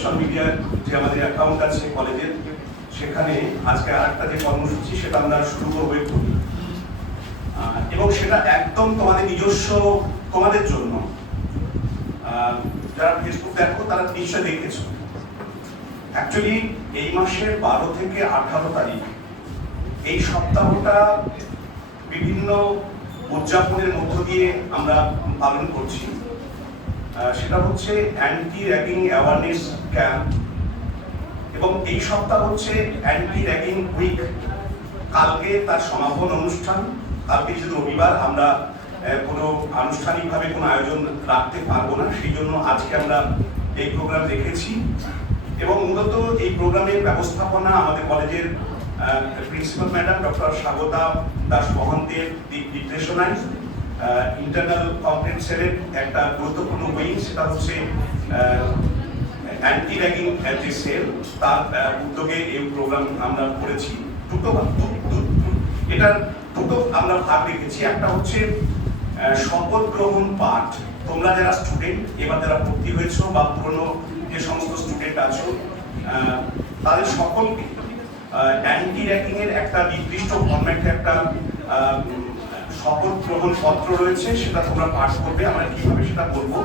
Social মিডিয়ার যে আমাদের অ্যাকাউন্ট আছে কলেজের, সেখানে আজকে আরেকটা যে কর্মসূচি সেটা আমরা শুরু করবো একটু, এবং সেটা একদম তোমাদের নিজস্ব, তোমাদের জন্য। যারা ফেসবুক দেখো তারা নিশ্চয় দেখেছো। অ্যাকচুয়ালি এই মাসের 12 থেকে 18 তারিখ এই সপ্তাহটা বিভিন্ন উদযাপনের মধ্য দিয়ে আমরা পালন করছি। সেটা হচ্ছে অ্যান্টি র্যাগিং অ্যাওয়ারনেস ক্যাম্প, এবং এই সপ্তাহ হচ্ছে অ্যান্টি র্যাগিং উইক। কালকে তার সমাপন অনুষ্ঠান, কালকে যদি রবিবার, আমরা কোনো আনুষ্ঠানিকভাবে কোনো আয়োজন রাখতে পারবো না, সেই জন্য আজকে আমরা এই প্রোগ্রাম রেখেছি। এবং মূলত এই প্রোগ্রামের ব্যবস্থাপনা আমাদের কলেজের principal madam doctor Swagata Das মহন্তের দিক নির্দেশনায় ইন্টারনাল কমপ্লেন্ট সেলের একটা গুরুত্বপূর্ণ উইং, সেটা হচ্ছে অ্যান্টি র্যাগিং যে সেল, তার উদ্যোগে এই প্রোগ্রাম আমরা করেছি। এটার দুটো আমরা ভাগ রেখেছি। একটা হচ্ছে শপথ গ্রহণ পাঠ। তোমরা যারা স্টুডেন্ট, এবার যারা ভর্তি হয়েছো বা পুরনো যে সমস্ত স্টুডেন্ট আছো, তাদের সকলকে অ্যান্টি র্যাগিং এর একটা নির্দিষ্ট ফরম্যাটে একটা শপথ গ্রহণ পত্র রয়েছে, সেটা তোমরা পাঠ করবে। আমরা কিভাবে সেটা করবো।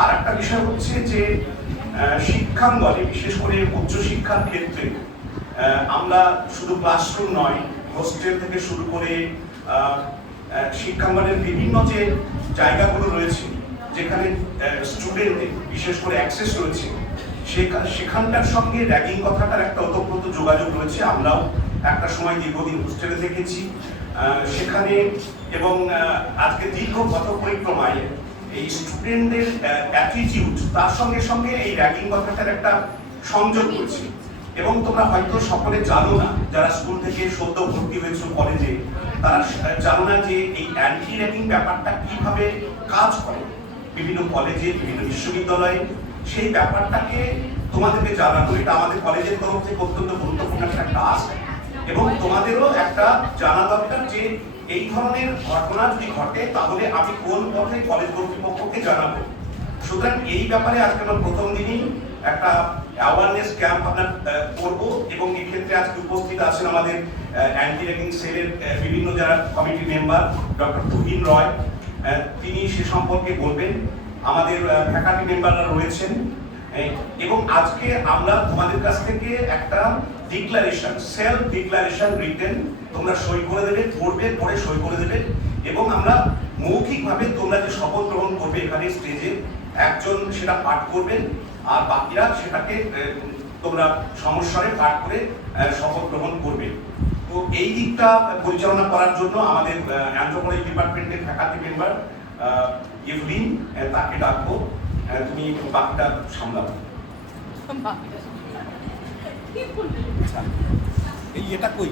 আর একটা বিষয় হচ্ছে যে শিক্ষাঙ্গনে, বিশেষ করে উচ্চশিক্ষার ক্ষেত্রে আমরা শুধু ক্লাসরুম নয়, হোস্টেল থেকে শুরু করে শিক্ষাঙ্গনের বিভিন্ন যে জায়গাগুলো রয়েছে যেখানে স্টুডেন্টদের বিশেষ করে অ্যাক্সেস রয়েছে, সেখানটার সঙ্গে র্যাগিং কথাটার একটা ওতপ্রোত যোগাযোগ রয়েছে। আমরাও একটা সময় দীর্ঘদিন হোস্টেলে থেকেছি সেখানে, এবং আজকে দীর্ঘ পথ পরিক্রমায় এই স্টুডেন্টদের অ্যাটিটিউড, তার সঙ্গে সঙ্গে এই র্যাগিং কথাটার একটা সংযোগ রয়েছে। এবং তোমরা হয়তো সকলে জানো না, যারা স্কুল থেকে সদ্য ভর্তি হয়েছে কলেজে, তারা জানো না যে এই অ্যান্টি র্যাগিং ব্যাপারটা কিভাবে কাজ করে বিভিন্ন কলেজে, বিভিন্ন বিশ্ববিদ্যালয়ে। সেই ব্যাপারটাকে তোমাদেরকে জানানো, এটা আমাদের কলেজের তরফ থেকে অত্যন্ত গুরুত্বপূর্ণ একটা টাস্ক। এবং তোমাদেরও একটা জানা দরকার যে এই ধরনের ঘটনা যদি ঘটে তাহলে আমি কোন পথে কলেজ কর্তৃপক্ষকে জানাবো। সুতরাং এই ব্যাপারে আজকে আমরা প্রথম দিনই একটা অ্যাওয়ারনেস ক্যাম্প আমরা করবো, এবং এক্ষেত্রে আজকে উপস্থিত আছেন আমাদের অ্যান্টি র্যাগিং সেলের বিভিন্ন যারা কমিটি মেম্বার, ডক্টর তুহিন রয়, তিনি সে সম্পর্কে বলবেন। আমাদের ফ্যাকাল্টি মেম্বাররা রয়েছেন, এবং আজকে আমরা তোমাদের কাছ থেকে একটা ডিক্লারেশন, সেলফ ডিক্লারেশন রিটেন তোমরা সই করে দেবে, পড়বে, পড়ে সই করে দেবে। এবং আমরা মৌখিকভাবে তোমরা যে শপথ গ্রহণ করবে এখানে স্টেজে, একজন সেটা পাঠ করবেন, আর বাকিরা সেটাকে তোমরা সমস্বরে পাঠ করে শপথ গ্রহণ করবে। তো এই দিকটা পরিচালনা করার জন্য আমাদের অ্যানথ্রোপোলজি ডিপার্টমেন্টের ফ্যাকাল্টি মেম্বার ইভলিন, তাকে ডাকবো। তুমি বাকিটা সামলাবো। এই এটা কই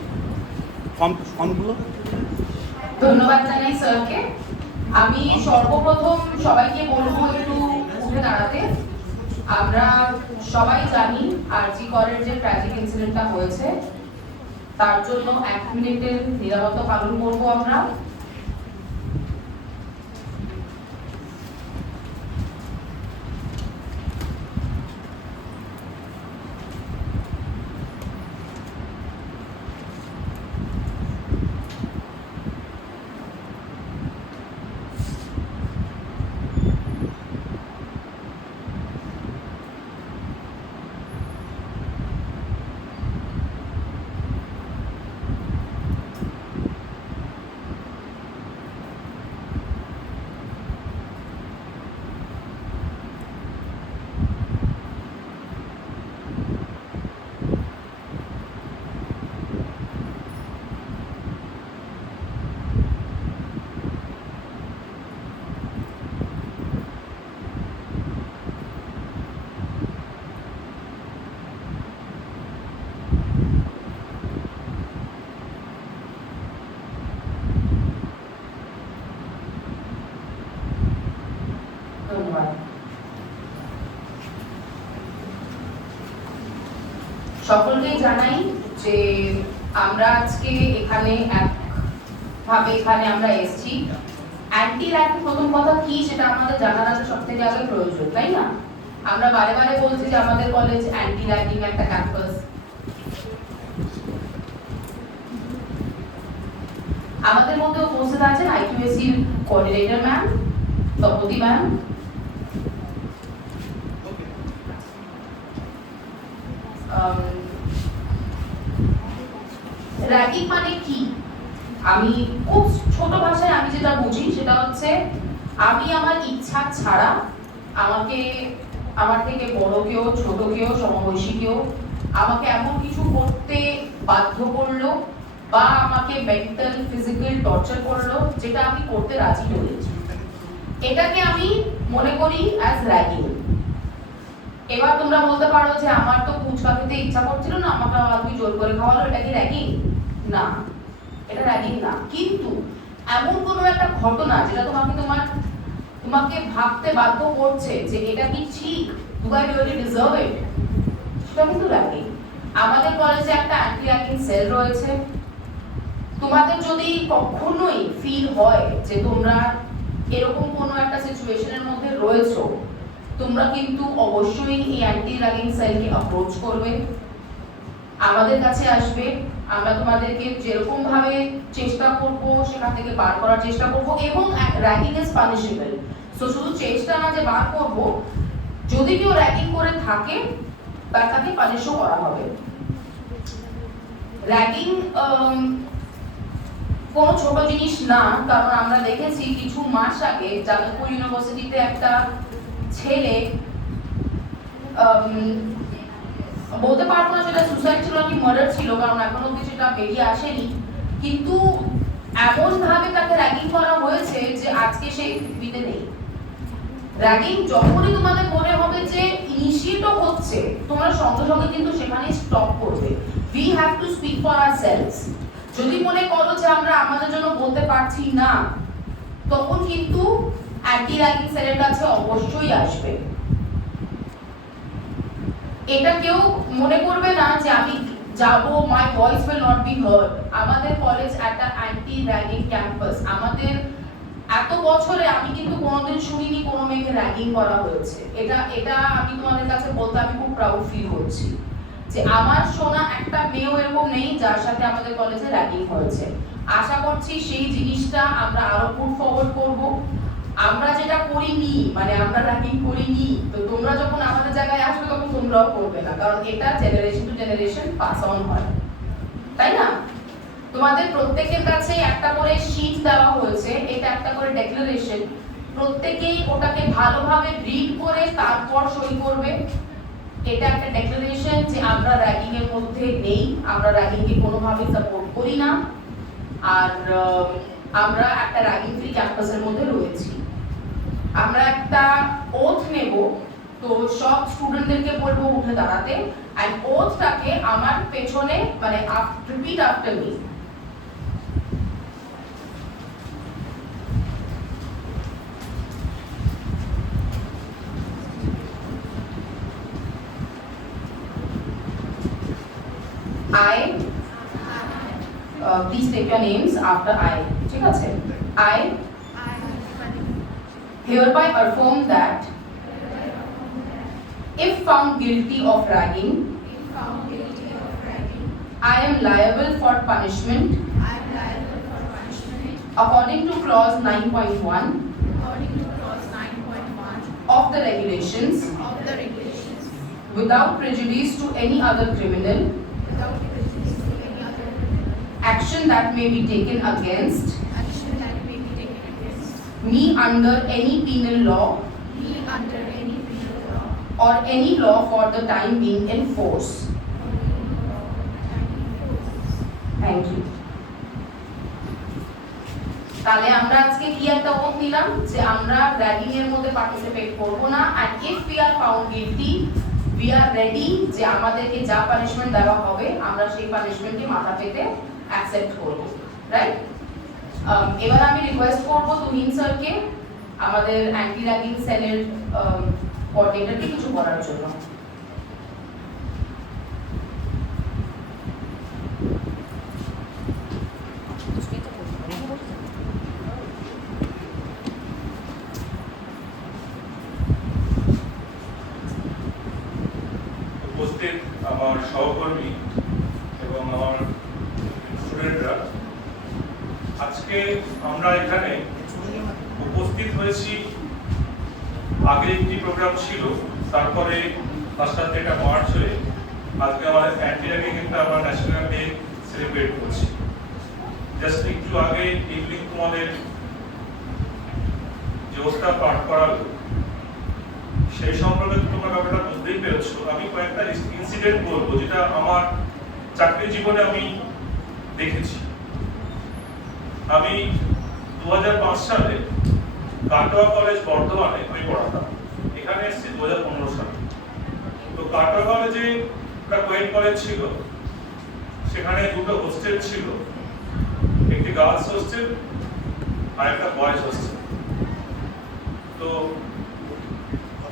ফর্মগুলো? ধন্যবাদ জানাই স্যারকে। আমি সর্বপ্রথম সবাইকে বলবো একটু উঠে দাঁড়াতে। আমরা সবাই জানি আরজি করের যে ট্র্যাজিক ইনসিডেন্টটা হয়েছে, তার জন্য 1 মিনিটের নীরবতা পালন করবো আমরা। সকলকেই জানাই যে আমরা আজকে এখানে আমরা এসেছি। অ্যান্টি র্যাগিং প্রথম কথা কি সেটা আমাদের জানার সব থেকে আগে প্রয়োজন, তাই না? আমরা বারে বারে বলছি যে আমাদের কলেজ অ্যান্টি র্যাগিং একটা ক্যাম্পাস। আমাদের মধ্যে উপস্থিত আছেন আইকিউএসির coordinator ma'am, Tapati ma'am, ragging মানে কি? আমি খুব ছোট ভাষায় আমি যেটা বুঝি সেটা হচ্ছে আমি আমার ইচ্ছা ছাড়া আমাকে আমার থেকে বড় কেউ, ছোট কেউ, সমবয়সী কেউ আমাকে এমন কিছু করতে বাধ্য করলো বা আমাকে মেন্টাল ফিজিক্যাল টর্চার করলো যেটা আমি করতে রাজি নই, এটাকে আমি মনে করি অ্যাজ র্যাগিং। এবার তোমরা বলতে পারো যে আমার তো ফুচকা খেতে ইচ্ছা করছিল না, আমাকে তুমি জোর করে খাওয়ালো, এটা কি র্যাগিং? না, এটা র্যাগিং না। কিন্তু এমন কোনো একটা ঘটনা যেটা তোমাকে ভাবতে বাধ্য করছে যে এটা কি ঠিক, ডু আই রিয়েলি ডিজার্ভ ইট, সেটা কিন্তু র্যাগিং। আমাদের কলেজে একটা অ্যান্টি র্যাগিং সেল রয়েছে। তোমাদের যদি কখনোই ফিল হয় যে তোমরা এরকম কোনো একটা সিচুয়েশনের মধ্যে রয়েছো, তোমরা কিন্তু অবশ্যই এই অ্যান্টি র্যাগিং সেলকে অ্যাপ্রোচ করবে, আমাদের কাছে আসবে। আমরা তোমাদেরকে যেরকম ভাবে চেষ্টা করব সেখান থেকে বার করার চেষ্টা করব, এবং র্যাগিং ইজ পানিশেবল। সো শুধু চেষ্টা না যে বার করব, যদি কেউ র্যাগিং করে থাকে তাকে পানিশও করা হবে। র্যাগিং কোনো ছোট জিনিস না, কারণ আমরা দেখেছি কিছু মাস আগে যাদবপুর ইউনিভার্সিটিতে একটা ছেলে, বলতে পারবো না সেটা সুসাইড ছিল কি মার্ডার ছিল, কারণ এখনো কিছুটা বেরিয়ে আসেনি, কিন্তু এমন ভাবে তাকে র্যাগিং করা হয়েছে যে আজকে সেই পৃথিবীতে নেই। র্যাগিং যখনই তোমাদের মনে হবে যে ইনিশিয়েটও হচ্ছে, তোমরা সঙ্গে সঙ্গে কিন্তু সেখানে স্টপ করবে। We have to speak for ourselves. যদি মনে করো যে আমরা আমাদের জন্য বলতে পারছি না, তখন কিন্তু অ্যান্টি র্যাগিং সেলের কাছে অবশ্যই আসবে। এটা কেউ মনে করবে না যে আমি যাব, my voice will not be heard. আমাদের কলেজ একটা অ্যান্টি র্যাগিং ক্যাম্পাস। আমাদের এত বছরে আমি কিন্তু কোনোদিন শুনিনি কোনো মেয়েকে র্যাগিং করা হয়েছে। এটা আমি তোমাদের কাছে বলতে আমি খুব প্রাউড ফিল করছি যে আমার শোনা একটা মেয়েও এরকম নেই যার সাথে আমাদের কলেজে র্যাগিং হয়েছে। আশা করছি সেই জিনিসটা আমরা আরো পুট ফরওয়ার্ড করব। আমরা যেটা করিনি, মানে আমরা র্যাগিং করিনি, তো তোমরা যখন আমাদের জায়গায় আসবে তখন তোমরাও করবে না, কারণ এটা generation to generation pass on হয়, তাই না? তোমাদের প্রত্যেকের কাছে একটা করে শীট দেওয়া হয়েছে, এটা একটা করে ডেক্লারেশন। প্রত্যেকেই ওটাকে ভালোভাবে রিড করে তারপর সই করবে। এটা একটা ডেক্লারেশন যে আমরা র্যাগিং এর মধ্যে নেই, আমরা র্যাগিং কে কোনোভাবে সাপোর্ট করি না, আর আমরা একটা র্যাগিং ফ্রি ক্যাম্পাসের মধ্যে রয়েছি। আমরা একটা ওথ নেব, তো সব স্টুডেন্টদেরকে বলবো উঠে দাঁড়াতে, এন্ড ওথটাকে আমার পেছনে মানে repeat after me. I, please take your names after I. ঠিক আছে? I hereby affirm that if found guilty of ragging, I am liable for punishment according to clause 9.1 of the regulations without prejudice to any other criminal action that may be taken against me under any penal law or any law for the time being in force. Thank you. তাহলে আমরা আজকে কি একটা oath নিলাম যে আমরা ragging এর মধ্যে পার্টিসিপেট করব না, and if we are found guilty we are ready যে আমাদেরকে যা পানিশমেন্ট দেওয়া হবে আমরা সেই পানিশমেন্টকে মাথা পেতে অ্যাকসেপ্ট করব, রাইট? এবার আমি রিকোয়েস্ট করব তুহিন স্যারকে আমাদের অ্যান্টি র্যাগিং সেলের কোঅর্ডিনেটরকে কিছু করার জন্য। উপস্থিত আমার সহকর্মী এবং আমার স্টুডেন্টরা, আজকে আমরা এখানে উপস্থিত হয়েছি। আগে একটি প্রোগ্রাম ছিল, তারপরে তার সাথে একটা মার্চ হয়ে আজকে আমাদের অ্যান্টি র্যাগিং একটা আমরা ন্যাশনাল ডে সেলিব্রেট করছি। জাস্ট একটু আগে ইভিনিং তোমাদের যে ওস্তাদ পাঠ করালো সেই সম্পর্কে তোমরা ব্যাপারটা বুঝতেই পেরেছো। আমি কয়েকটা ইনসিডেন্ট বলবো যেটা আমার চাকরি জীবনে আমি দেখেছি। আমি 2005 সালে কাটোয়া কলেজ বর্ধমানে আমি পড়াতাম, এখানে এসেছি 2015 সালে। তো কাটোয়া কলেজে একটা কোয়েট কলেজ ছিল, সেখানে দুটো হোস্টেল ছিল, একটি গার্লস হোস্টেল আর একটা বয়েজ হোস্টেল। তো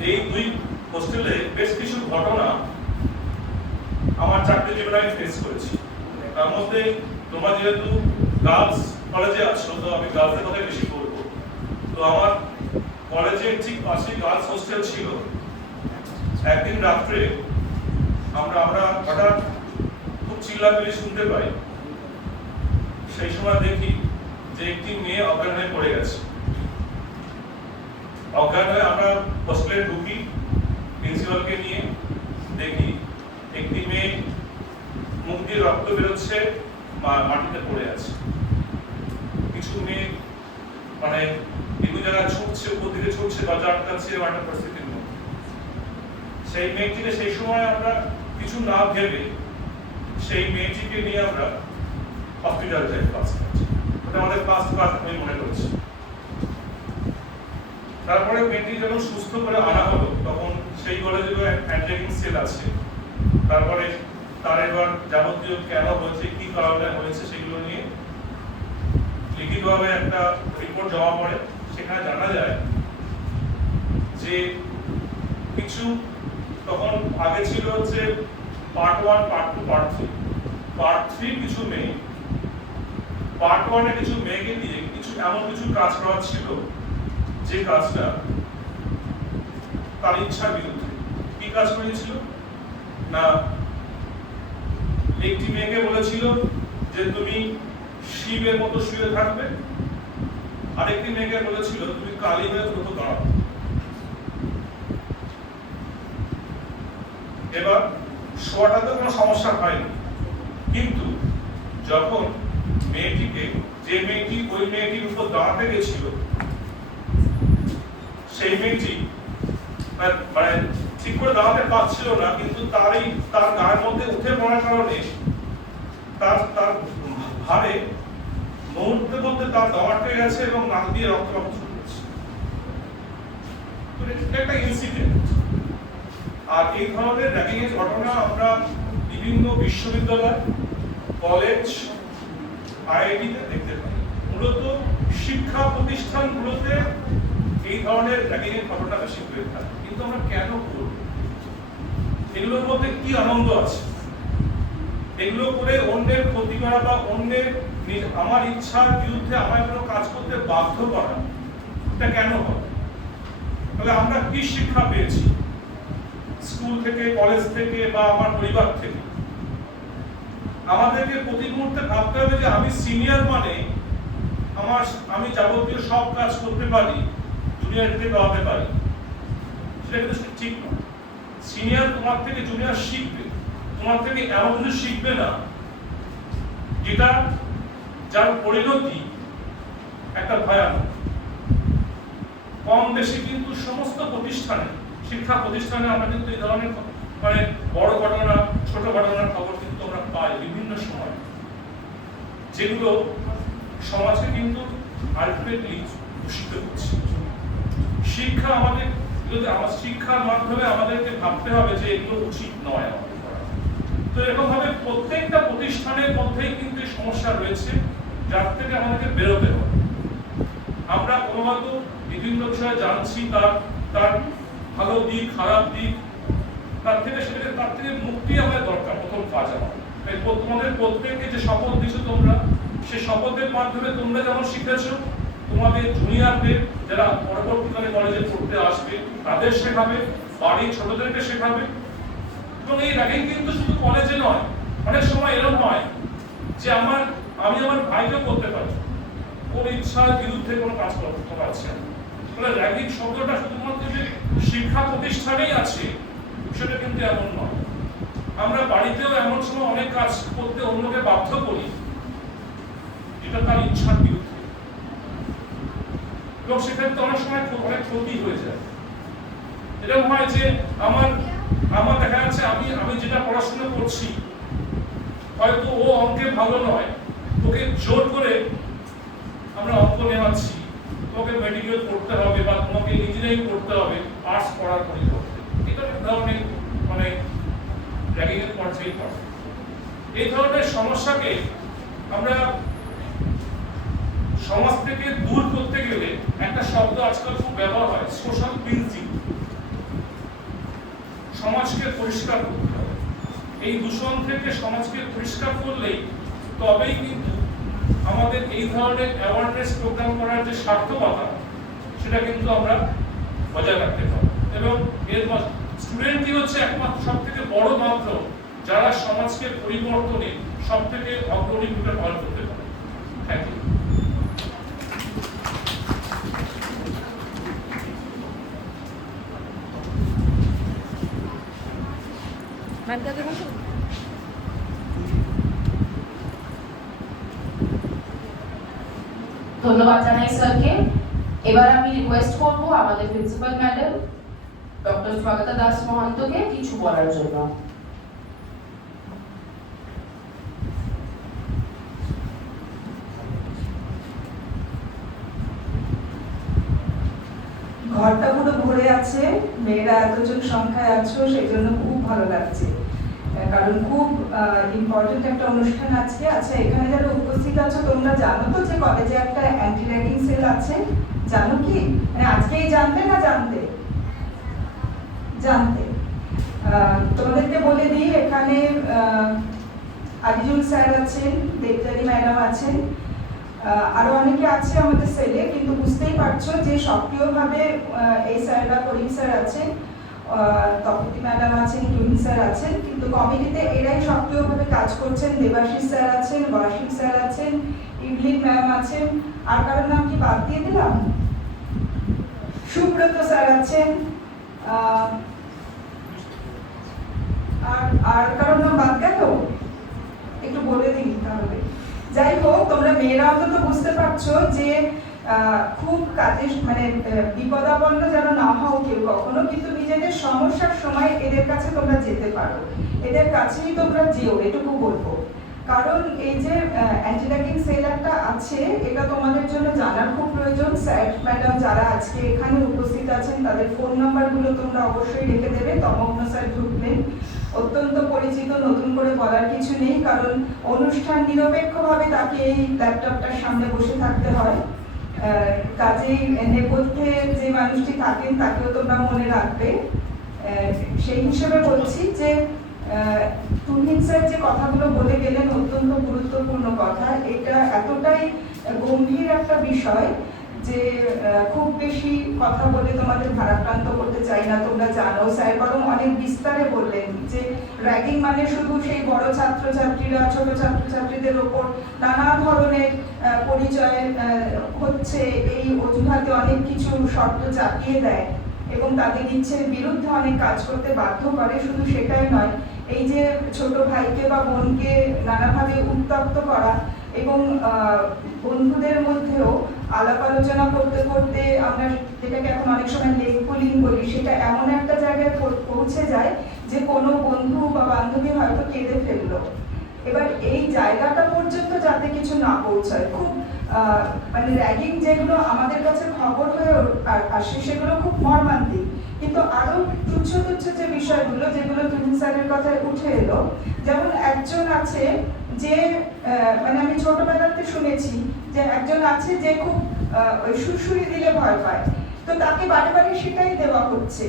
এই দুই হোস্টেলে বেশ কিছু ঘটনা আমার চাকরি জীবনে আমি ফেস করেছি। তার মধ্যে তোমরা যেহেতু গার্লস কলেজে আছো, তো আমি গার্লসের কথা বেশি বলবো। তো আমার কলেজের ঠিক পাশে গার্লস হোস্টেল ছিল। একদিন রাত্রে আমরা হঠাৎ খুব চিল্লাপিল্লি শুনতে পাই। সেই সময় দেখি যে একটি মেয়ে অজ্ঞান হয়ে পড়ে গেছে। অজ্ঞান হয়ে আমরা হোস্টেলে ঢুকি, প্রিন্সিপালকে নিয়ে দেখি একটি মেয়ে মুখ দিয়ে রক্ত বেরোচ্ছে, মাটিতে পড়ে আছে। কিছু মেয়ে মানে বিভিন্ন জায়গায় ছুটছে, উপর দিকে ছুটছে, দরজা আটকাচ্ছে, এরকম একটা পরিস্থিতির মধ্যে। সেই মেয়েটিকে সেই সময় আমরা কিছু না ভেবে সেই মেয়েটিকে নিয়ে আমরা হসপিটাল যাই ফার্স্ট। ওটা আমাদের ফার্স্ট কাজ আমি মনে করছি। তারপরে মেয়েটি যখন সুস্থ করে আনা হলো, তখন সেই কলেজেরও অ্যান্টি র্যাগিং সেল আছে। তারপরে তার এবার যাবতীয় কেন হয়েছে, কি কারণে হয়েছে, সেগুলো নিয়ে লিখিতভাবে একটা রিপোর্ট জমা পড়ে। সেখানে জানা যায় যে কিছু তখন আগে ছিল হচ্ছে পার্ট 1, পার্ট 2, পার্ট 3। পার্ট 3 কিছু মেয়ে, পার্ট 1 এ কিছু মেয়েকে দিয়ে কিছু এমন কিছু কাজ করা ছিল যে কাজটা তার ইচ্ছার বিরুদ্ধে। কি কাজ করেছিল না, একটি মেয়েকে বলেছিল যে তুমি শিবের মতো শুয়ে থাকবে, আরেকটি মেয়েকে বলেছিল তুমি কালী হয়ে দ্রুত দাঁড়াবে। এবার শোয়াটাতে কোনো সমস্যা হয়নি, কিন্তু যখন মেয়েটিকে, যে মেয়েটি ওই মেয়েটির উপর দাঁড়াতে গেছিল, সেই মেয়েটি মানে ঠিক করে দাঁড়াতে পারছিল না, কিন্তু তার গায়ের মধ্যে উঠে পড়ার কারণে তার ভারে মুহূর্তের মধ্যে তার দাঁড় হয়ে গেছে এবং নাক দিয়ে রক্ত ছুটছে। একটা ইনসিডেন্ট। আর এই ধরনের র্যাগিং এর ঘটনা আমরা বিভিন্ন বিশ্ববিদ্যালয়, কলেজ, আইআইটিতে দেখতে পাই। মূলত শিক্ষা প্রতিষ্ঠানগুলোতে এই ধরনের র্যাগিং এর ঘটনা বেশি হয়ে থাকে। কিন্তু আমরা কেন করব? এগুলোর মধ্যে কি আনন্দ আছে? এগুলো করে অন্যের ক্ষতি করা বা অন্যের আমার ইচ্ছার বিরুদ্ধে আমায় কোনো কাজ করতে বাধ্য করা, এটা কেন হয়? তাহলে আমরা কি শিক্ষা পেয়েছি স্কুল থেকে, কলেজ থেকে বা আমার পরিবার থেকে? আমাদেরকে প্রতি মুহূর্তে ভাবতে হবে যে আমি সিনিয়র মানে আমি যাবতীয় সব কাজ করতে পারি, জুনিয়রকে দেওয়াতে পারি। সেটা কিন্তু ঠিক নয়। সিনিয়র তোমার থেকে জুনিয়র শিখবে, তোমার থেকে এমন কিছু শিখবে না যেটা যার পরিণতি একটা ভয়ানক। কম বেশি কিন্তু সমস্ত প্রতিষ্ঠানে, শিক্ষা প্রতিষ্ঠানে আমরা কিন্তু এই ধরনের মানে বড় ঘটনা, ছোট ঘটনার খবর কিন্তু আমরা পাই বিভিন্ন সময়, যেগুলো সমাজকে কিন্তু আলটিমেটলি দূষিত করছে। শিক্ষা আমাদের, আমার শিক্ষার মাধ্যমে আমাদেরকে ভাবতে হবে যে এগুলো উচিত নয় আমাদের করা। তো এরকম ভাবে প্রত্যেকটা প্রতিষ্ঠানের মধ্যেই কিন্তু সমস্যা রয়েছে, যার থেকে আমাদেরকে বেরোতে হবে। আমরা ক্রমাগত বিভিন্ন বিষয়ে জানছি, তার ভালো দিক, খারাপ দিক, তার থেকে মুক্তি আমাদের দরকার। প্রথম কাজ আমাদের তোমাদের প্রত্যেককে যে শপথ দিয়েছো তোমরা, সেই শপথের মাধ্যমে তোমরা যেমন শিখেছো, তোমাদের জুনিয়রদের যারা পরবর্তীকালে কলেজে পড়তে আসবে তাদের শেখাবে, বাড়ির ছোটদেরকে শেখাবে, এবং এই র্যাগিং কিন্তু শুধু কলেজে নয়, অনেক সময় এরকম হয় যে আমি আমার ভাইকে করতে পারি, ওর ইচ্ছার বিরুদ্ধে কোনো কাজ করতে পারছে না। তাহলে র্যাগিং শব্দটা শুধুমাত্র যে শিক্ষা প্রতিষ্ঠানেই আছে সেটা কিন্তু এমন নয়। আমরা বাড়িতেও এমন সময় অনেক কাজ করতে অন্যকে বাধ্য করি এটা তার ইচ্ছার বিরুদ্ধে, এবং সেক্ষেত্রে অনেক সময় অনেক ক্ষতি হয়ে যায়। এরকম হয় যে আমার দেখা যাচ্ছে আমি যেটা পড়াশোনা করছি, হয়তো ও অঙ্কে ভালো নয়, ওকে জোর করে আমরা অঙ্ক নেওয়াচ্ছি, তোমাকে মেডিকেল পড়তে হবে বা তোমাকে ইঞ্জিনিয়ারিং পড়তে হবে আর্টস পড়ার পরিবর্তে। এটা এক ধরনের মানে র্যাগিং এর পর্যায়ে পড়ে। এই ধরনের সমস্যাকে আমরা সমাজ থেকে দূর করতে গেলে একটা শব্দ আজকাল খুব ব্যবহার হয়, সোশ্যাল ক্লিনজিং। সমাজকে পরিষ্কার করতে হবে। এই দূষণ থেকে সমাজকে পরিষ্কার করলেই তবেই কিন্তু আমাদের এই ধরনের অ্যাওয়ারনেস প্রোগ্রাম করার যে সার্থকতা সেটা কিন্তু আমরা বজায় রাখতে পারবো। এবং এর স্টুডেন্টই হচ্ছে একমাত্র সব থেকে বড় মাধ্যম যারা সমাজকে পরিবর্তনে সব থেকে অগ্রণী ভূমিকা পালন করতে পারে। Thank you. ধন্যবাদ জানাই স্যারকে। এবার আমি রিকোয়েস্ট করব আমাদের principal madam doctor Swagata Das মহন্তকে কিছু বলার জন্য। ঘরটা পুরো ভরে আছে, মেয়েরা এতজন সংখ্যায় আছো সেই জন্য খুব ভালো লাগছে, কারণ খুব ইম্পর্টেন্ট একটা অনুষ্ঠান আজকে। আচ্ছা, এখানে যারা উপস্থিত আছো তোমরা জানো তো যে কলেজে একটা অ্যান্টি র্যাগিং সেল আছে? জানো কি? মানে আজকেই জানতে না জানতে? জানতে। তোমাদেরকে বলে দিই, এখানে আজিজুল স্যার আছেন, দেবজানী ম্যাডাম আছেন, আরো অনেকে আছে আমাদের সেলে, কিন্তু বুঝতেই পারছো যে সক্রিয়ভাবে এই স্যাররা, করিম স্যার আছেন, তপতি ম্যাডাম আছেন, টুইন স্যার আছেন, কিন্তু কমিটিতে এরাই সক্রিয়ভাবে কাজ করছেন। দেবাশিস স্যার আছেন, ওয়াসিম স্যার আছেন, ইভলিন ম্যাম আছেন, আর কারোর নাম কি বাদ দিয়ে দিলাম? সুব্রত স্যার আছেন, আর কারোর নাম বাদ গেল? একটু বলে দিন তাহলে। যাই হোক, তোমরা মেয়েরা অন্তত বুঝতে পারছো যে খুব কাজে মানে বিপদাপন্ন যেন না হও কেউ কখনো, কিন্তু নিজেদের সমস্যার সময় এদের কাছে তোমরা যেতে পারো, এদের কাছেই তোমরা যেও, এটুকু বলবো। কারণ এই যে অ্যান্টি র্যাগিং সেল একটা আছে, এটা তোমাদের জন্য জানার খুব প্রয়োজন। স্যার ম্যাডাম যারা আজকে এখানে উপস্থিত আছেন তাদের ফোন নাম্বারগুলো তোমরা অবশ্যই রেখে দেবে। তমগ্ন স্যার ঢুকলেন, অত্যন্ত পরিচিত, নতুন করে বলার কিছু নেই, কারণ অনুষ্ঠান নিরপেক্ষভাবে তাকে এই ল্যাপটপটার সামনে বসে থাকতে হয়। কাজেই নেপথ্যে যে মানুষটি থাকেন তাকেও তোমরা মনে রাখবে। সেই হিসেবে বলছি যে তুহিন স্যার যে কথাগুলো বলে গেলেন অত্যন্ত গুরুত্বপূর্ণ কথা। এটা এতটাই গম্ভীর একটা বিষয় যে খুব বেশি কথা বলে তোমাদের ভারাক্রান্ত করতে চাই না। তোমরা জানো স্যার বরং অনেক বিস্তারে বললেন যে র্যাগিং মানে শুধু সেই বড় ছাত্রছাত্রীরা, ছোট ছাত্রছাত্রীদের ওপর নানা ধরনের পরিচয় হচ্ছে, এই অজুহাতে অনেক কিছু শর্ত চাপিয়ে দেয় এবং তাদের ইচ্ছের বিরুদ্ধে অনেক কাজ করতে বাধ্য করে। শুধু সেটাই নয়, এই যে ছোট ভাইকে বা বোনকে নানাভাবে উত্তপ্ত করা এবং বন্ধুদের মধ্যেও আলাপ আলোচনা করতে করতে আমরা যেটাকে এখন অনেক সময় লেগ পুলিং বলি, সেটা এমন একটা জায়গায় পৌঁছে যায় যে কোনো বন্ধু বা বান্ধবী হয়তো কেঁদে ফেললো। এবার এই জায়গাটা পর্যন্ত যাতে কিছু না পৌঁছায়, খুব মানে র্যাগিং যেগুলো আমাদের কাছে খবর হয়ে আসে সেগুলো খুব মর্মান্তিক, কিন্তু আরো তুচ্ছ তুচ্ছ যে বিষয়গুলো যেগুলো তুহিন স্যারের কথায় উঠে এলো, যেমন একজন আছে যে মানে আমি ছোটবেলাতে শুনেছি যে একজন আছে যে খুব ওই সুরসুরি দিলে ভয় পায়, তো তাকে বারে বারে সেটাই দেওয়া হচ্ছে।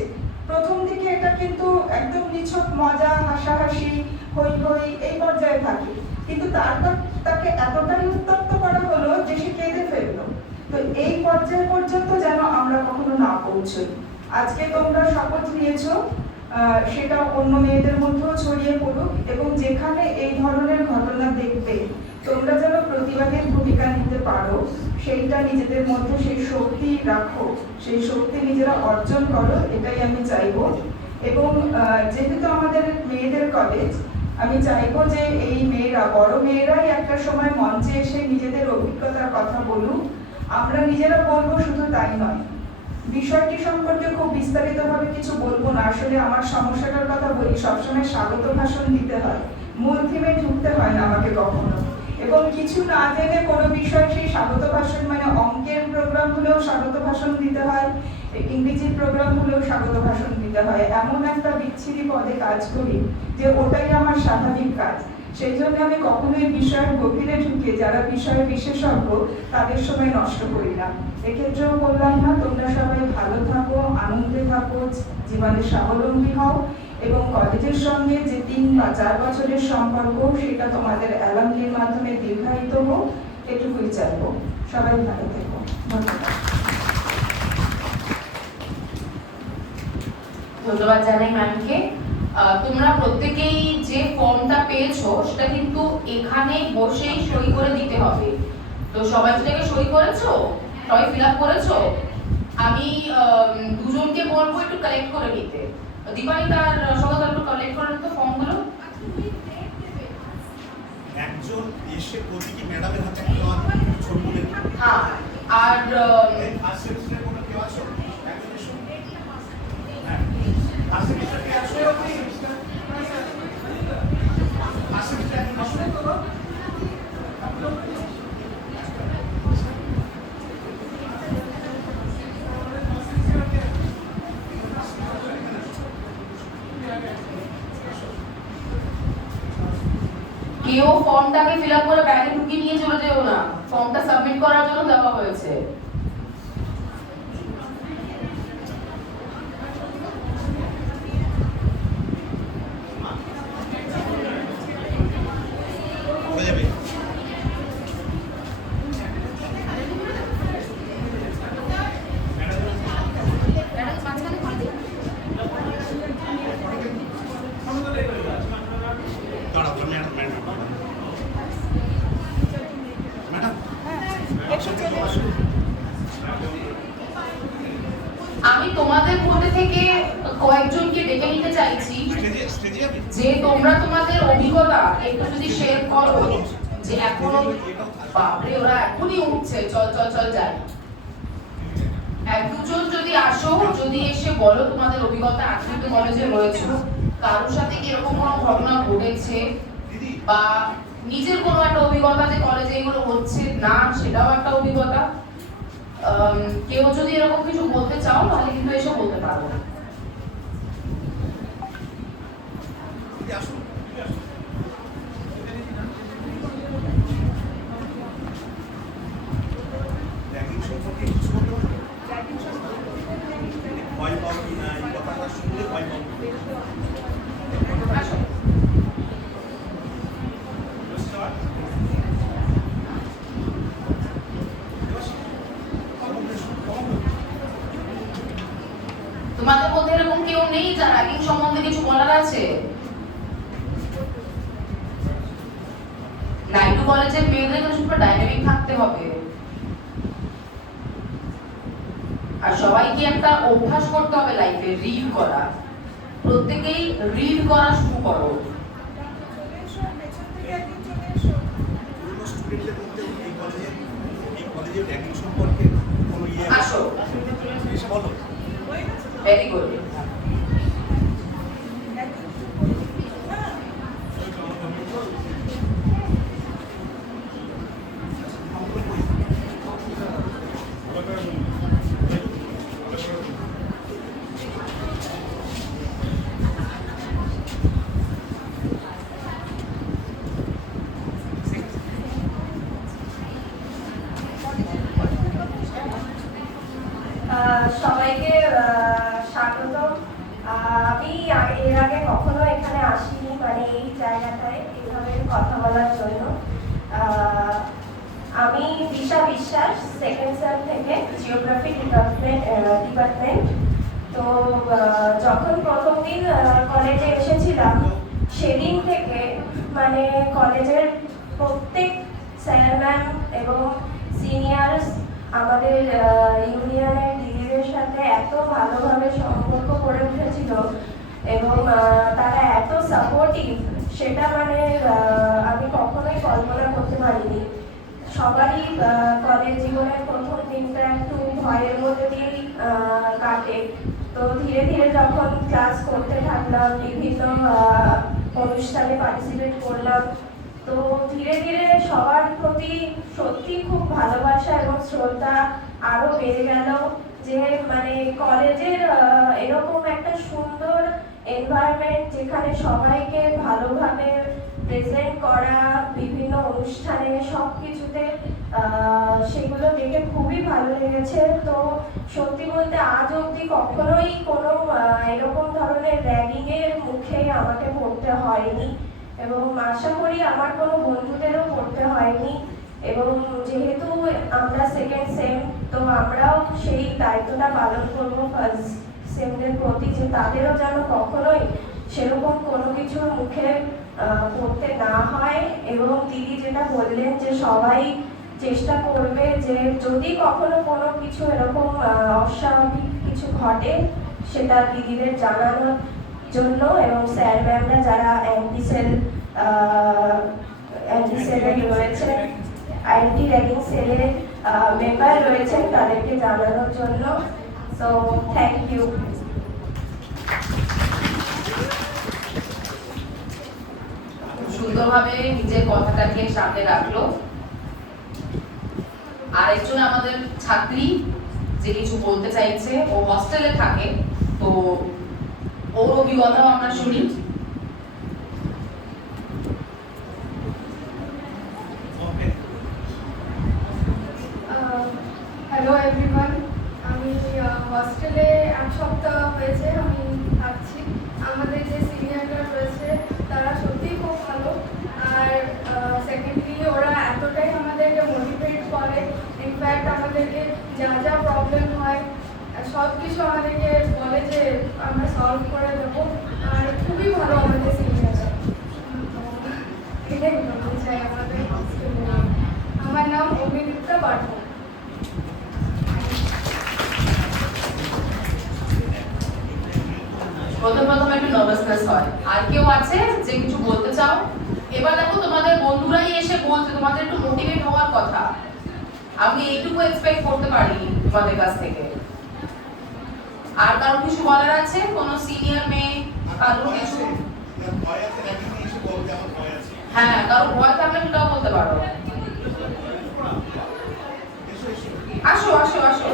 প্রথম দিকে এটা কিন্তু একদম নিছক মজা, হাসাহাসি, হই হই এই পর্যায়ে থাকে, কিন্তু তারপর তাকে এতটাই উত্তপ্ত করা হলো যে সে কেঁদে ফেললো। তো এই পর্যায় পর্যন্ত যেন আমরা কখনো না পৌঁছই। আজকে তোমরা শপথ নিয়েছো সেটা অন্য মেয়েদের মধ্যেও ছড়িয়ে পড়ুক, এবং যেখানে এই ধরনের ঘটনা দেখবে তোমরা যেন প্রতিবাদের ভূমিকা নিতে পারো, সেইটা নিজেদের মধ্যে সেই শক্তি রাখো, সেই শক্তি নিজেরা অর্জন করো, এটাই আমি চাইবো। এবং যেহেতু আমাদের মেয়েদের কলেজ, আমি চাইবো যে এই মেয়েরা, বড় মেয়েরাই একটা সময় মঞ্চে এসে নিজেদের অভিজ্ঞতার কথা বলুক। আমরা নিজেরা বলবো শুধু তাই নয়, বিষয়টি সম্পর্কে খুব বিস্তারিতভাবে কিছু বলবো না, আসলে আমার সমস্যাটার কথা বলি, সবসময় স্বাগত ভাষণ দিতে হয়, মূল থিমে ঢুকতে হয় না আমাকে কখনো। এবং কিছু না জেনে কোনো বিষয় সেই স্বাগত ভাষণ, মানে অঙ্কের প্রোগ্রাম হলেও স্বাগত ভাষণ দিতে হয়, ইংরেজির প্রোগ্রাম হলেও স্বাগত ভাষণ দিতে হয়, এমন একটা বিচ্ছিরি পদে কাজ করি যে ওটাই আমার স্বাভাবিক কাজ। সেই জন্য আমি কখনোই বিষয়ের গভীরে ঢুকে যারা বিষয়ে বিশেষজ্ঞ তাদের সময় নষ্ট করি না। এক্ষেত্রেও বললাম না, তোমরা সবাই ভালো থাকো, আনন্দে থাকো, জীবনে স্বাবলম্বী হও, এবং কলেজের সঙ্গে যে 3 বা 4 বছরের সম্পর্ক সেটা তোমাদের অ্যালামনির মাধ্যমে দীর্ঘায়িত হোক, এটুকুই চাইবো। সবাই ভালো থেকো, ধন্যবাদ। ধন্যবাদ জানাই ম্যামকে। তোমরা প্রত্যেকেই যে ফর্মটা পেয়েছো সেটা কিন্তু এখানে বসেই সই করে দিতে হবে। তো সবাই সেটাকে সই করেছো, সবাই ফিল আপ করেছো? আমি দুজনকে বলবো একটু কালেক্ট করে নিতে। দীপালি তার সঙ্গে একটু কালেক্ট করে নিতে ফর্মগুলো। একজন এসে প্রতিটি ম্যাডামের হাতে একটা ছবি তুলে দিন। হ্যাঁ, আর আর সেমিস্টারে কোনো কেউ আছো? একজন এসো। হ্যাঁ, আর সেমিস্টারে কে আছো? আর সেমিস্টারে একজন আসো। কেউ ফর্মটাকে ফিল আপ করে ব্যাগে ঢুকিয়ে নিয়ে চলে যেও না, ফর্মটা সাবমিট করার জন্য দেওয়া হয়েছে। আমি তোমাদের মধ্যে থেকে কয়েকজনকে ডেকে নিতে চাইছি যে তোমরা তোমাদের অভিজ্ঞতা একটু যদি শেয়ার করো, যে এখনো বাপরে ওরা এখনই উঠছে, চল চল চল যাই। এক দুজন যদি আসো, যদি এসে বলো তোমাদের অভিজ্ঞতা, এখন তো কলেজে রয়েছে, কারোর সাথে কি এরকম কোনো ঘটনা ঘটেছে, বা নিজের কোনো একটা অভিজ্ঞতা যে কলেজে এগুলো হচ্ছে না, সেটাও একটা অভিজ্ঞতা। কেউ যদি এরকম কিছু বলতে চাও তাহলে কিন্তু এসে বলতে পারো। তোমাদের মধ্যে এরকম কেউ নেই যার র্যাগিং সম্বন্ধে কিছু বলার আছে? নাইডু কলেজের মেয়েদের কিন্তু super ডাইনামিক থাকতে হবে, আর সবাইকে একটা অভ্যাস করতে হবে লাইফে রিড করা। প্রত্যেকেই রিড করা শুরু করো। আসো, ভেরি গুড। সবাইকে স্বাগত। আমি এর আগে কখনো এখানে আসিনি, মানে এই জায়গাটায় এইভাবে কথা বলার জন্য। আমি দিশা বিশ্বাস, সেকেন্ড সেম থেকে জিওগ্রাফি ডিপার্টমেন্ট। তো যখন প্রথম দিন কলেজে এসেছিলাম সেদিন থেকে মানে কলেজের প্রত্যেক স্যার ম্যাম এবং সিনিয়র্স আমাদের ইউনিয়নের দিদিদের সাথে এত ভালোভাবে সম্পর্ক গড়ে উঠেছিল এবং তারা এত সাপোর্টিভ, সেটা মানে আমি কখনোই কল্পনা করতে পারিনি। সবারই কলেজ জীবনের প্রথম দিনটা একটু ভয়ের মধ্যে দিয়েই কাটে। তো ধীরে ধীরে যখন ক্লাস করতে থাকলাম, বিভিন্ন অনুষ্ঠানে পার্টিসিপেট করলাম, তো ধীরে ধীরে সবার প্রতি সত্যি খুব ভালোবাসা এবং শ্রদ্ধা আরো বেড়ে গেল। যে মানে কলেজের এরকম একটা সুন্দর এনভায়রনমেন্ট যেখানে সবাইকে ভালোভাবে প্রেজেন্ট করা, বিভিন্ন অনুষ্ঠানে সব কিছুতে সেগুলো দেখে খুবই ভালো লেগেছে। তো সত্যি বলতে আজ অবধি কখনোই কোনো এরকম ধরনের র্যাগিংয়ের মুখে আমাকে পড়তে হয়নি এবং আশা করি আমার কোনো বন্ধুদেরও পড়তে হয়নি। এবং যেহেতু আমরা সেকেন্ড সেম, তো আমরাও সেই দায়িত্বটা পালন করবো ফার্স্ট সেমদের প্রতি, যে তাদেরও যেন কখনোই সেরকম কোনো কিছুর মুখে পড়তে না হয়। এবং দিদি যেটা বললেন যে সবাই চেষ্টা করবে যে যদি কখনো কোনো কিছু এরকম অস্বাভাবিক কিছু ঘটে সেটা দিদিদের জানানোর জন্য, এবং স্যার ম্যামরা যারা অ্যান্টি সেলে রয়েছে, অ্যান্টি র্যাগিং সেলের মেম্বার রয়েছেন, তাদেরকে জানানোর জন্য। So thank you. সুন্দরভাবে নিজের কথাটাকে সামনে রাখলো। আরেকজন আমাদের ছাত্রী যে কিছু বলতে চাইছে, ও হস্টেলে থাকে, তো ওর অভিজ্ঞতাও আমরা শুনি। হ্যালো এভরিওয়ান, আমি হস্টেলে 1 সপ্তাহ হয়েছে আমি থাকছি। আমাদের যে সিনিয়ররা রয়েছে তারা সত্যিই খুব ভালো। আর সেকেন্ডলি ওরা এতটাই আমাদেরকে মোটিভেট করে, ইনফ্যাক্ট আমাদেরকে যা যা প্রবলেম হয় সব কিছু আমাদেরকে বলে যে আমরা সলভ করে দেবো। আর খুবই ভালো আমাদের সিনিয়ররা। এটাই বলতে চাই আমাদের হস্টেলে। আমার নাম অভিদীপ্তা পাঠক। প্রথম একটু নার্ভাসনেস হয়। আর কেউ আছে যে কিছু বলতে চাও? এবার দেখো তোমাদের বন্ধুরাই এসে বলছে তোমাদের একটু মোটিভেট হওয়ার কথা। আমি এইটুকু এক্সপেক্ট করতে পারি তোমাদের কাছ থেকে। আর কারো কিছু বলার আছে? কোনো সিনিয়র মেয়ে কারো কিছু? হ্যাঁ, কারো ভয় থাকলে সেটাও বলতে পারো। আসো আসো আসো।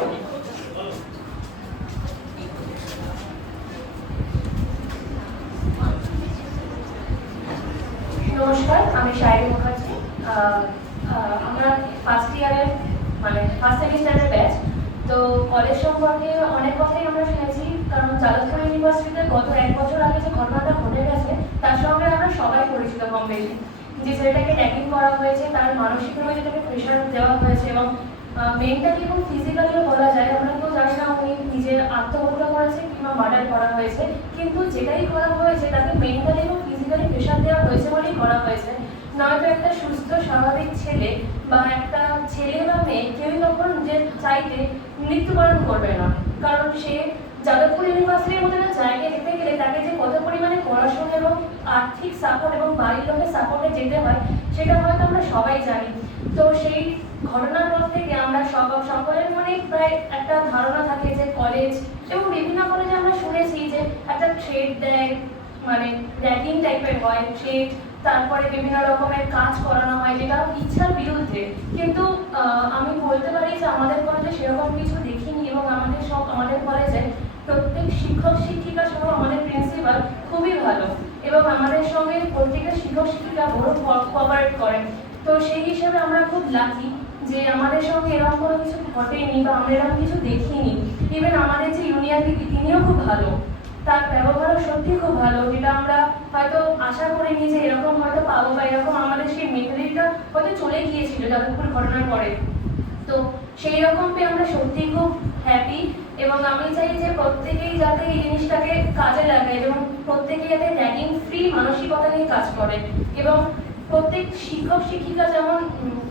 নমস্কার, আমি শায়রি মুখার্জি। আমরা ফার্স্ট ইয়ারের মানে ফার্স্ট সেমিস্টারের ব্যাচ। তো কলেজ সম্পর্কে অনেক কথাই আমরা শুনেছি, কারণ যাদবপুর ইউনিভার্সিটিতে গত 1 বছর আগে যে ঘটনাটা ঘটে গেছে তার সঙ্গে আমরা সবাই পরিচিত কম বেশি। যে ছেলেটাকে র্যাগিং করা হয়েছে, তার মানসিকভাবে যেটাকে প্রেশার দেওয়া হয়েছে এবং মেন্টালি এবং ফিজিক্যালিও বলা যায়, আমরা তো জানি না উনি নিজের আত্মহত্যা করেছে কিংবা মার্ডার করা হয়েছে, কিন্তু যেটাই করা হয়েছে তাকে মেন্টালি এবং ফিজিক্যালি প্রেশার দেওয়া হয়েছে বলেই করা হয়েছে। নয়তো একটা সুস্থ স্বাভাবিক ছেলে বা একটা ছেলে বা মেয়ে কেউই তখন যে চাইতে মৃত্যুবরণ করবে না, কারণ সে যাদবপুর ইউনিভার্সিটির মতো একটা জায়গায় যেতে গেলে তাকে যে কত পরিমাণে পড়াশোনা এবং আর্থিক সাপোর্ট এবং বাড়ির লোকের সাপোর্টে যেতে হয় সেটা হয়তো আমরা সবাই জানি। তো সেই ঘটনার পর থেকে আমরা সকলের মনে প্রায় একটা ধারণা থাকে যে কলেজ এবং বিভিন্ন কলেজে আমরা শুনেছি যে একটা ট্রেড দেয়, মানে র্যাগিং টাইপের হয় ট্রেড, তারপরে বিভিন্ন রকমের কাজ করানো হয় যেটা ইচ্ছার বিরুদ্ধে। কিন্তু আমি বলতে পারি যে আমাদের কলেজে সেরকম কিছু দেখিনি এবং আমাদের কলেজে প্রত্যেক শিক্ষক শিক্ষিকা সহ আমাদের প্রিন্সিপাল খুবই ভালো এবং আমাদের সঙ্গে প্রত্যেকটা শিক্ষক শিক্ষিকা বড় কোঅপারেট করেন। তো সেই হিসাবে আমরা খুব লাকি যে আমাদের সঙ্গে এরকম কোনো কিছু ঘটেনি বা আমরা এরকম কিছু দেখিনি। ইভেন আমাদের যে জুনিয়র দিদি তিনিও খুব ভালো, তার ব্যবহারও সত্যি খুব ভালো, যেটা আমরা হয়তো আশা করিনি যে এরকম হয়তো পাবো বা এরকম আমাদের সেই মেন্টালিটিটা হয়তো চলে গিয়েছিল যাদবপুর ঘটনার পরে। তো সেই রকম পেয়ে আমরা সত্যিই খুব হ্যাপি এবং আমি চাই যে প্রত্যেকেই যাতে এই জিনিসটাকে কাজে লাগায় এবং প্রত্যেকেই যাতে র্যাগিং ফ্রি মানসিকতা নিয়ে কাজ করে এবং প্রত্যেক শিক্ষক শিক্ষিকা যেমন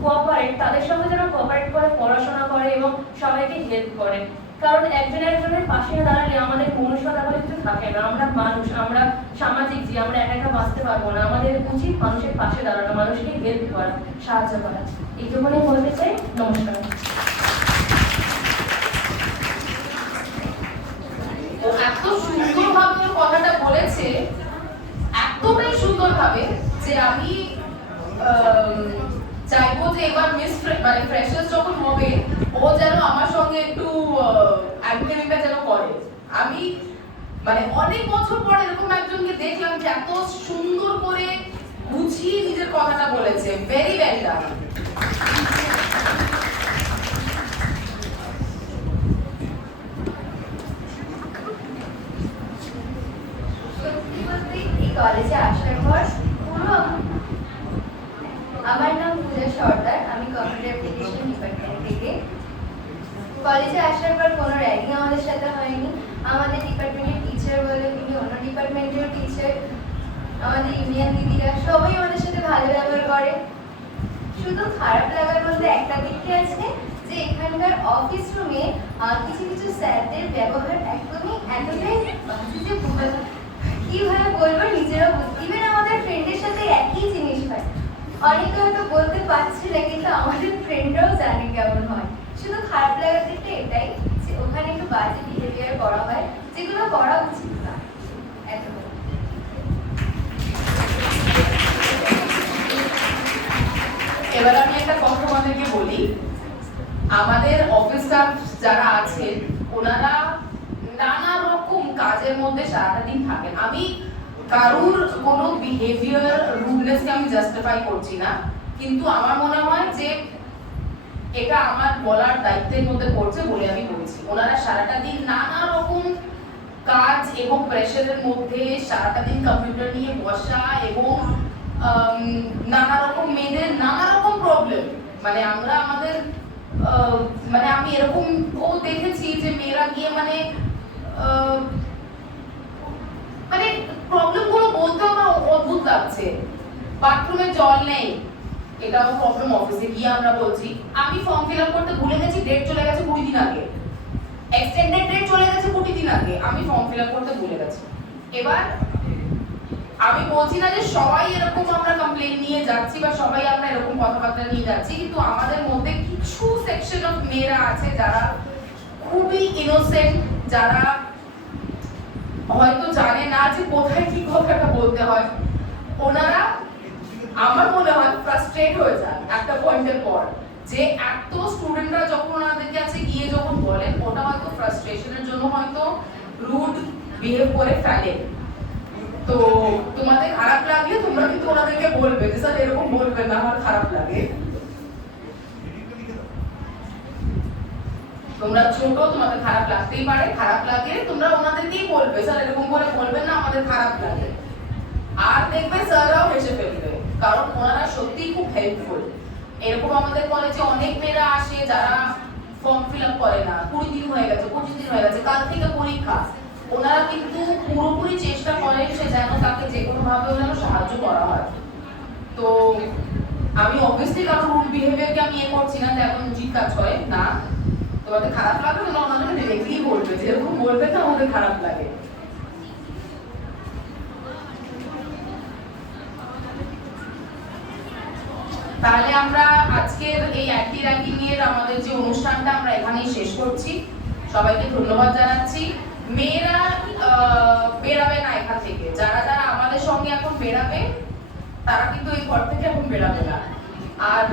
কোঅপারেট, তাদের সঙ্গে যেন কোঅপারেট করে পড়াশোনা করে এবং সবাইকে হেল্প করে। কারণ একজনের পাশে দাঁড়ালে আমাদের মনুষ্যতা বলে কিছু থাকে না। আমরা মানুষ, আমরা সামাজিক জীব, আমরা একা একা বাঁচতে পারবো না। আমাদের উচিত মানুষের পাশে দাঁড়ানো, মানুষকে হেল্প করা, সাহায্য করা। এইটুকুনি বলতে চাই। নমস্কার। ও এত সুন্দরভাবে ওর কথাটা বলেছে, এতটাই সুন্দরভাবে যে আমি চাইবো যে এবার মানে ফ্রেশার্স যখন হবে ও যেন আমার সঙ্গে একটু অ্যাক্টিভিটিটা যেন করে। আমি মানে অনেক বছর পর এরকম একজনকে দেখলাম যে এত সুন্দর করে গুছিয়ে নিজের কথাটা বলেছে। Very well done. সত্যি বলতে এই কলেজে আসার পর পুরো আমার নাম পূজা সর্দার, আমি কম্পিউটার অ্যাপ্লিকেশন ডিপার্টমেন্ট থেকে। কলেজে আসার পর কোনো র্যাগিং আমাদের সাথে হয়নি। আমাদের ডিপার্টমেন্টের টিচার বলে তিনি অন্য ডিপার্টমেন্টের টিচার, আমাদের ইউনিয়ন দিদিরা সবাই আমাদের সাথে ভালো ব্যবহার করে। শুধু খারাপ লাগার বলতে একটা দিকই আছে যে এখানকার অফিস রুমে কিছু কিছু স্যারদের ব্যবহার একদমই এতটাই বাজে যে কিভাবে বলবো নিজেরাও ইভেন আমাদের ফ্রেন্ডের সাথে একই জিনিস হয়। অনেকে হয়তো বলতে পারছি না, কিন্তু আমাদের ফ্রেন্ডরাও জানে কেমন হয়। শুধু খারাপ লাগার দিকটা এটাই যে ওখানে একটু বাজে বিহেভিয়ার করা হয়, যেগুলো করা উচিত না। এতটুকু। এবার আমি একটা কথা তোমাদেরকে বলি। আমাদের অফিস স্টাফ যারা আছেন ওনারা নানা রকম কাজের মধ্যে সারাটা দিন থাকেন। আমি কারুর কোনো বিহেভিয়ার রুডনেসকে আমি জাস্টিফাই করছি না, কিন্তু আমার মনে হয় যে এটা আমার বলার দায়িত্বের মধ্যে পড়ছে বলে আমি বলছি। ওনারা সারাটা দিন নানা রকম কাজ এবং প্রেশারের মধ্যে সারাটা দিন কম্পিউটার নিয়ে বসা এবং নানা রকম মেয়েদের নানা রকম প্রবলেম, মানে আমরা আমাদের মানে আমি এরকম ও দেখেছি যে মেয়েরা গিয়ে মানে মানে প্রবলেম গুলো বলতে আমার অদ্ভুত লাগছে। বাথরুমে জল নেই, এটা আমার প্রবলেম। অফিসে গিয়ে আমরা বলছি আমি ফর্ম ফিল আপ করতে ভুলে গেছি, ডেট চলে গেছে 20 দিন আগে, এক্সটেন্ডেড ডেট চলে গেছে 20 দিন আগে, আমি ফর্ম ফিল আপ করতে ভুলে গেছি। এবার আমি বলছি না যে সবাই এরকম আমরা কমপ্লেইন নিয়ে যাচ্ছি বা সবাই আমরা এরকম কথাবার্তা নিয়ে যাচ্ছি, কিন্তু আমাদের মধ্যে কিছু সেকশন অফ মেয়েরা আছে যারা খুবই ইনোসেন্ট, যারা হয়তো জানে না যে কোথায় কি কথাটা বলতে হয়। ওনারা আমার মনে হয় ফ্রাস্ট্রেট হয়ে যায় একটা পয়েন্টের পর, যে এত স্টুডেন্টরা যখন ওনাদের কাছে গিয়ে যখন বলেন, ওটা হয়তো ফ্রাস্ট্রেশনের জন্য হয়তো রুড বিহেভ করে ফেলে। তো তোমাদের খারাপ লাগলে তোমরা কিন্তু ওনাদেরকে বলবে যে স্যার এরকম বলবেন না, আমার খারাপ লাগে। তোমরা ছোট, তোমাদের খারাপ লাগতেই পারে, খারাপ লাগলে তোমরা ওনাদেরকেই বলবে স্যার এরকম করে বলবেন না, আমাদের খারাপ লাগে। আর দেখবে স্যাররাও হেসে ফেলবে, কারণ ওনারা সত্যিই খুব হেল্পফুল। এরকম আমাদের কলেজে অনেক মেয়েরা আসে যারা ফর্ম ফিল আপ করে না, 20 দিন হয়ে গেছে, 25 দিন হয়ে গেছে, কাল থেকে পরীক্ষা। ওনারা কিন্তু পুরোপুরি চেষ্টা করেন সে যেন তাকে যে কোনো ভাবে যেন সাহায্য করা হয়। তো আমি অবভিয়াসলি কারণ রুড বিহেভিয়ারকে আমি করছি না যে এখন উচিত কাজ করে না। তোমাদের খারাপ লাগবে তোমরা ওনাদেরকে ডিরেক্টলি বলবে, যেরকম বলবে না আমাদের খারাপ লাগে। তাহলে আমরা আজকের এই অ্যান্টি র্যাগিং এর আমাদের যে অনুষ্ঠানটা আমরা এখানেই শেষ করছি। সবাইকে ধন্যবাদ জানাচ্ছি। মেয়েরা বেরাবে না এখান থেকে, যারা যারা আমাদের সঙ্গে এখন বেরাবে তারা কিন্তু এই ঘর থেকে এখন বেরাবে না। আর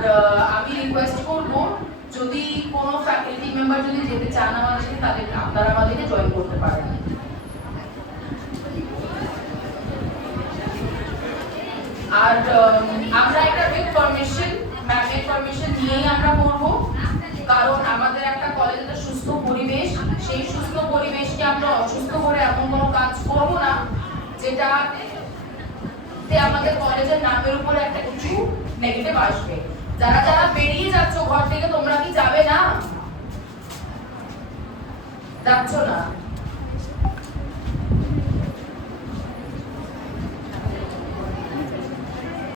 আমি রিকোয়েস্ট করব, যদি কোনো ফ্যাকাল্টি মেম্বার যদি যেতে চান আমাদের সাথে, তাদের আপনারা আমাদেরকে জয়েন করতে পারেন। আর আমরা একটা উইথ পারমিশন, ম্যামের পারমিশন নিয়েই আমরা করব, কারণ আমাদের একটা কলেজের সুস্থ পরিবেশ, সেই সুস্থ পরিবেশকে আমরা অসুস্থ করে এমন কোনো কাজ করব না যেটাতে আমাদের কলেজের নামের উপরে একটা কিছু নেগেটিভ আসবে। যারা যারা বেরিয়ে যাচ্ছ ঘর থেকে, তোমরা কি যাবে না? যাচ্ছ না